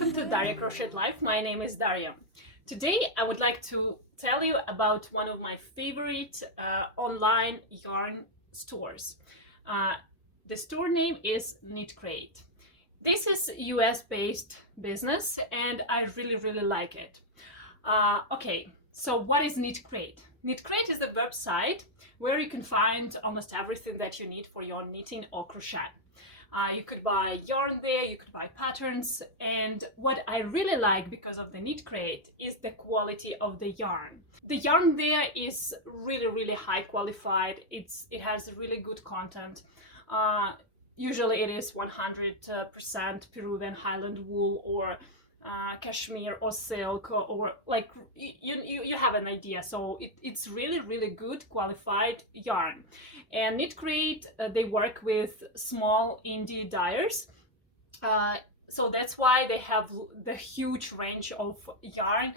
welcome to DaryaCrochetLife. My name is Darya. Today I would like to tell you about one of my favorite online yarn stores. The store name is Knitcrate. This is US based business and I really like it. Okay, so what is Knitcrate? Knitcrate is the website where you can find almost everything that you need for your knitting or crochet. You could buy yarn there, you could buy patterns, and what I really like because of the Knitcrate is the quality of the yarn. The yarn there is really high qualified. It has really good content. Usually it is 100% Peruvian Highland wool or cashmere or silk or like you have an idea. So it's really good qualified yarn. And Knitcrate, they work with small indie dyers, so that's why they have the huge range of yarn.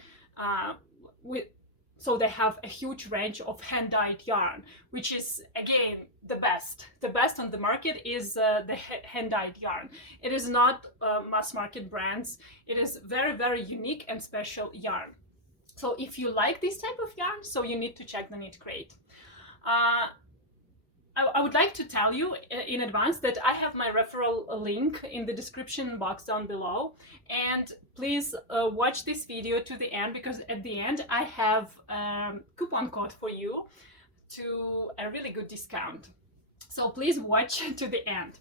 So they have a huge range of hand-dyed yarn, which is again the best. The best on the market is the hand-dyed yarn. It is not mass market brands. It is very unique and special yarn. So if you like this type of yarn, so you need to check the Knitcrate. I would like to tell you in advance that I have my referral link in the description box down below, and please watch this video to the end, because at the end I have a coupon code for you to a really good discount. So please watch to the end.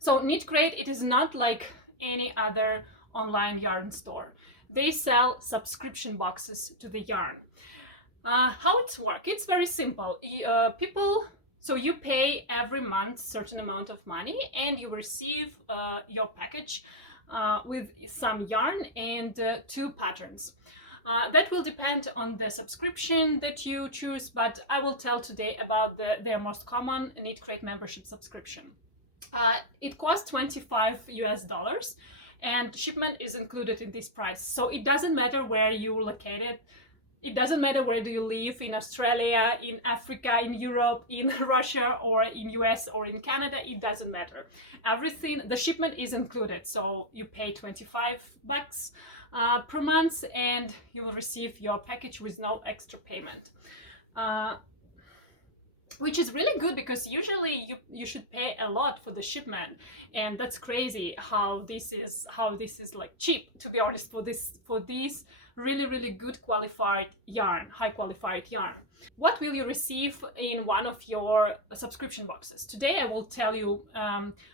So Knitcrate, it is not like any other online yarn store. They sell subscription boxes to the yarn. How it works? It's very simple. So you pay every month certain amount of money and you receive your package with some yarn and 2 patterns. That will depend on the subscription that you choose, but I will tell today about their most common Knitcrate membership subscription. It costs $25 and shipment is included in this price. So it doesn't matter where you're located. It doesn't matter where do you live, in Australia, in Africa, in Europe, in Russia, or in US, or in Canada, it doesn't matter. Everything, the shipment is included. So you pay $25 per month and you will receive your package with no extra payment. Which is really good, because usually you should pay a lot for the shipment, and that's crazy how this is like cheap, to be honest, for this really good qualified yarn, high qualified yarn. What will you receive in one of your subscription boxes? Today I will tell you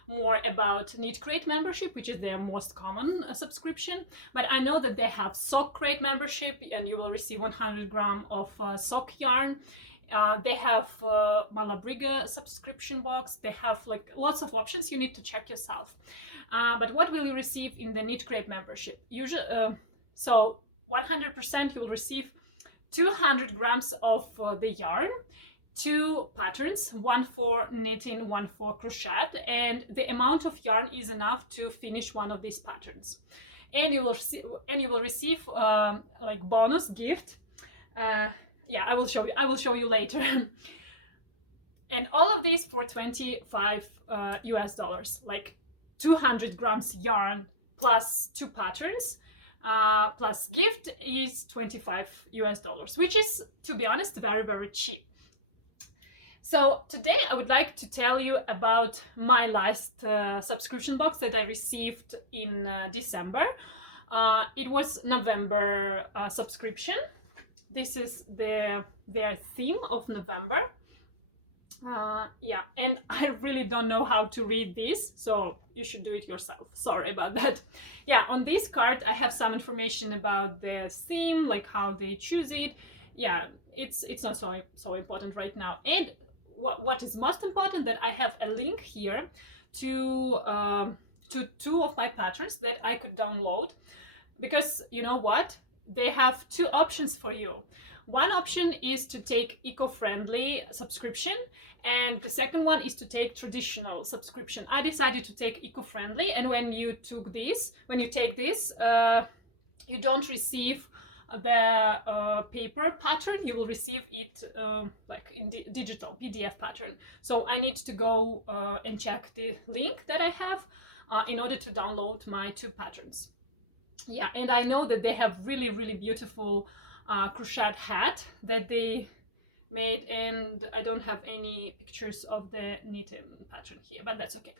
more about Knitcrate membership, which is their most common subscription, but I know that they have Sock Crate membership and you will receive 100 grams of sock yarn. They have Malabriga subscription box. They have like lots of options. You need to check yourself. But what will you receive in the Knitcrate membership? Usually, so 100% you will receive 200 grams of the yarn, 2 patterns, one for knitting, one for crochet, and the amount of yarn is enough to finish one of these patterns. And you will receive like bonus gift. Yeah, I will show you later. And all of these for $25, like 200 grams yarn plus 2 patterns plus gift is $25, which is, to be honest, very cheap. So today I would like to tell you about my last subscription box that I received in December. It was November subscription. This is their theme of November. Yeah, and I really don't know how to read this, so you should do it yourself. Sorry about that. Yeah, on this card I have some information about the theme, like how they choose it. Yeah, it's not so important right now. And what is most important, that I have a link here to 2 of my patterns that I could download, because you know what? They have 2 options for you. One option is to take eco-friendly subscription, and the second one is to take traditional subscription. I decided to take eco-friendly, and when you take this, you don't receive the paper pattern. You will receive it like in digital PDF pattern. So I need to go and check the link that I have in order to download my 2 patterns. Yeah, and I know that they have really, really beautiful crocheted hat that they made, and I don't have any pictures of the knitting pattern here, but that's okay.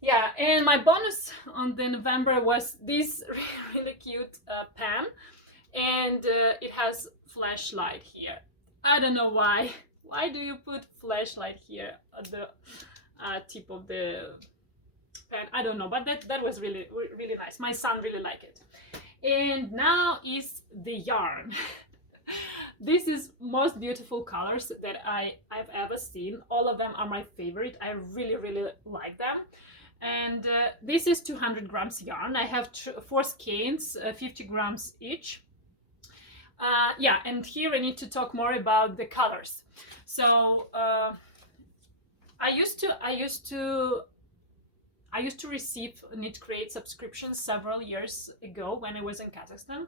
Yeah, and my bonus on the November was this really cute pen, and it has flashlight here. I don't know why. Why do you put flashlight here at the tip of the pen? I don't know, but that was really, really nice. My son really liked it. And now is the yarn. This is most beautiful colors that I've ever seen. All of them are my favorite. I really, really like them. And this is 200 grams yarn. I have 4 skeins, 50 grams each. Yeah, and here I need to talk more about the colors. So I used to receive Knitcrate subscriptions several years ago when I was in Kazakhstan,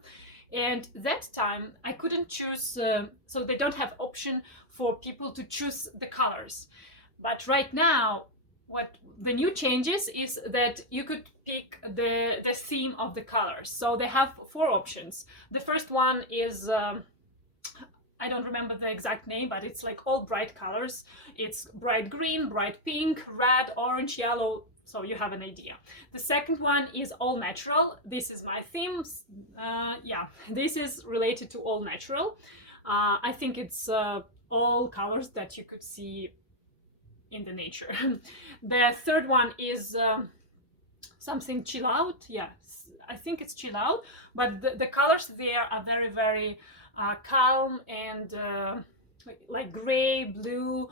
and that time I couldn't choose. So they don't have option for people to choose the colors. But right now, what the new changes is that you could pick the theme of the colors. So they have 4 options. The first one is I don't remember the exact name, but it's like all bright colors. It's bright green, bright pink, red, orange, yellow, so you have an idea. The second one is all natural. This is my theme. Yeah, this is related to all natural. I think it's all colors that you could see in the nature. The third one is something chill out. Yes, I think it's chill out, but the colors there are very, very calm and like gray, blue,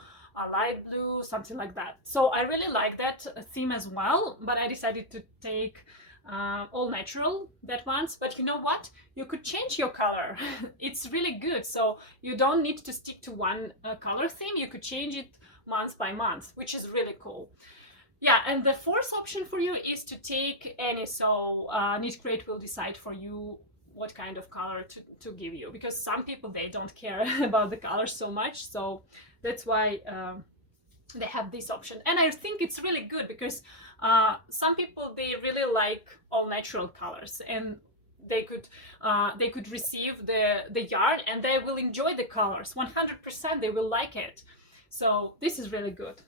light blue, something like that. So I really like that theme as well, but I decided to take all natural that once. But you know what? You could change your color. It's really good. So you don't need to stick to one color theme. You could change it month by month, which is really cool. Yeah, and the fourth option for you is to take any. So Knitcrate will decide for you what kind of color to give you, because some people, they don't care about the color so much, so that's why they have this option. And I think it's really good because some people, they really like all natural colors, and they could receive the yarn and they will enjoy the colors 100%. They will like it, so this is really good.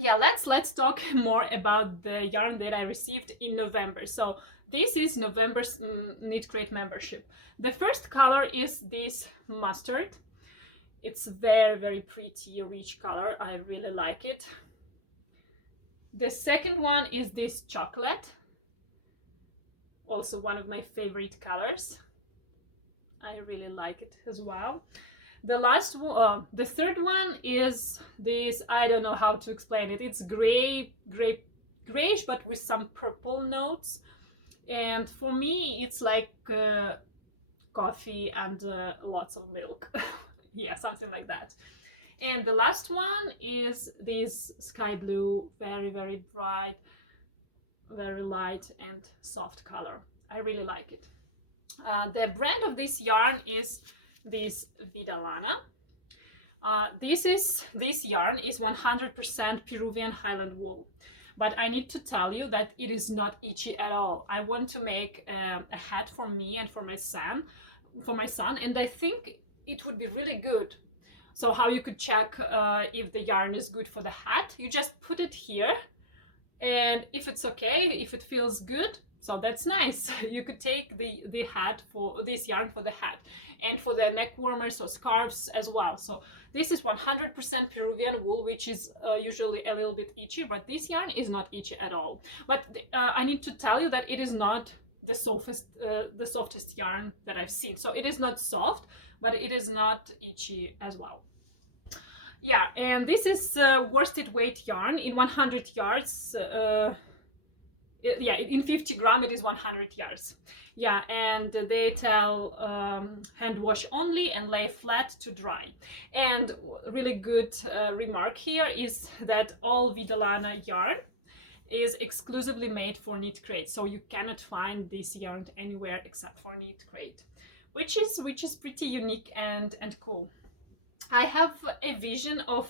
Yeah, let's talk more about the yarn that I received in November. So this is November's Knitcrate membership. The first color is this mustard. It's very, very pretty, rich color. I really like it. The second one is this chocolate. Also one of my favorite colors. I really like it as well. The last one, the third one is this, I don't know how to explain it. It's grayish, but with some purple notes. And for me, it's like coffee and lots of milk. Yeah, something like that. And the last one is this sky blue, very, very bright, very light and soft color. I really like it. The brand of this yarn is this Vidalana. This yarn is 100% Peruvian Highland wool. But I need to tell you that it is not itchy at all. I want to make a hat for me and for my son, and I think it would be really good. So how you could check if the yarn is good for the hat? You just put it here, and if it's okay, if it feels good, so that's nice. You could take the hat for this yarn for the hat, and for the neck warmers or scarves as well. So this is 100% Peruvian wool, which is usually a little bit itchy, but this yarn is not itchy at all. But I need to tell you that it is not the softest yarn that I've seen. So it is not soft, but it is not itchy as well. Yeah, and this is worsted weight yarn in 100 yards. Yeah, in 50 gram it is 100 yards. Yeah, and they tell hand wash only and lay flat to dry. And really good remark here is that all Vidalana yarn is exclusively made for Knitcrate, so you cannot find this yarn anywhere except for Knitcrate, which is pretty unique and cool. I have a vision of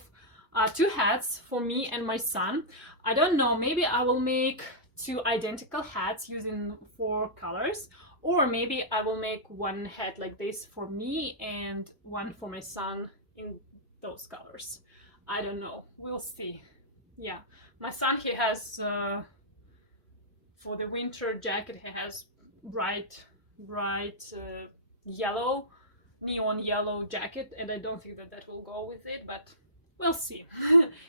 2 hats for me and my son. I don't know, maybe I will make 2 identical hats using 4 colors, or maybe I will make one hat like this for me and one for my son in those colors. I don't know, we'll see. Yeah, my son, he has for the winter jacket, he has bright yellow, neon yellow jacket, and I don't think that that will go with it, but we'll see.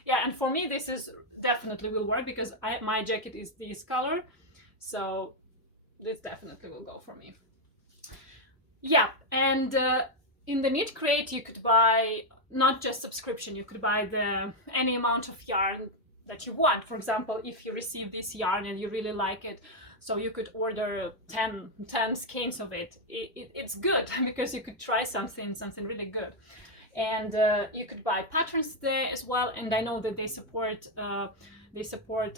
Yeah, and for me this is definitely will work because my jacket is this color, so this definitely will go for me. Yeah, and in the Knitcrate you could buy not just subscription, you could buy any amount of yarn that you want. For example, if you receive this yarn and you really like it, so you could order 10 skeins of it. It's good because you could try something really good. And you could buy patterns there as well, and I know that they support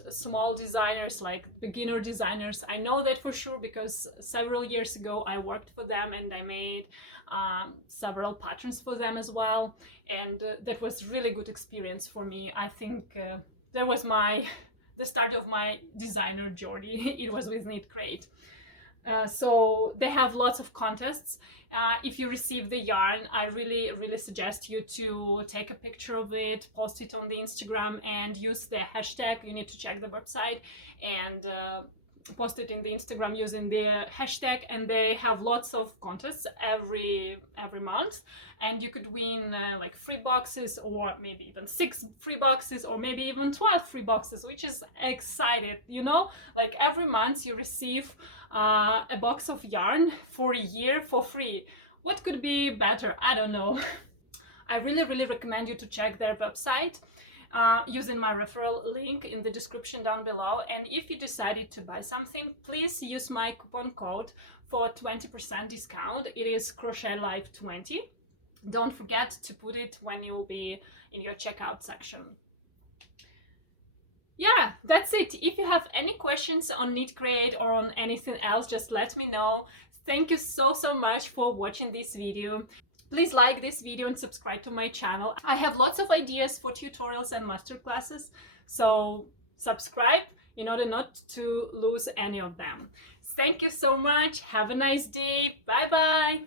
small designers, like beginner designers. I know that for sure because several years ago I worked for them and I made several patterns for them as well, and that was really good experience for me. I think that was the start of my designer journey. It was with Knitcrate. So they have lots of contests. If you receive the yarn, I really suggest you to take a picture of it, post it on the Instagram, and use the hashtag. You need to check the website and post it in the Instagram using the hashtag, and they have lots of contests every month, and you could win like 3 boxes, or maybe even 6 free boxes, or maybe even 12 free boxes, which is excited, you know, like every month you receive a box of yarn for a year for free. What could be better? I don't know. I really recommend you to check their website using my referral link in the description down below. And if you decided to buy something, please use my coupon code for 20% discount. It is CrochetLife20. Don't forget to put it when you'll be in your checkout section. Yeah, that's it. If you have any questions on Knitcrate or on anything else, just let me know. Thank you so much for watching this video. Please like this video and subscribe to my channel. I have lots of ideas for tutorials and masterclasses, so subscribe in order not to lose any of them. Thank you so much. Have a nice day. Bye bye.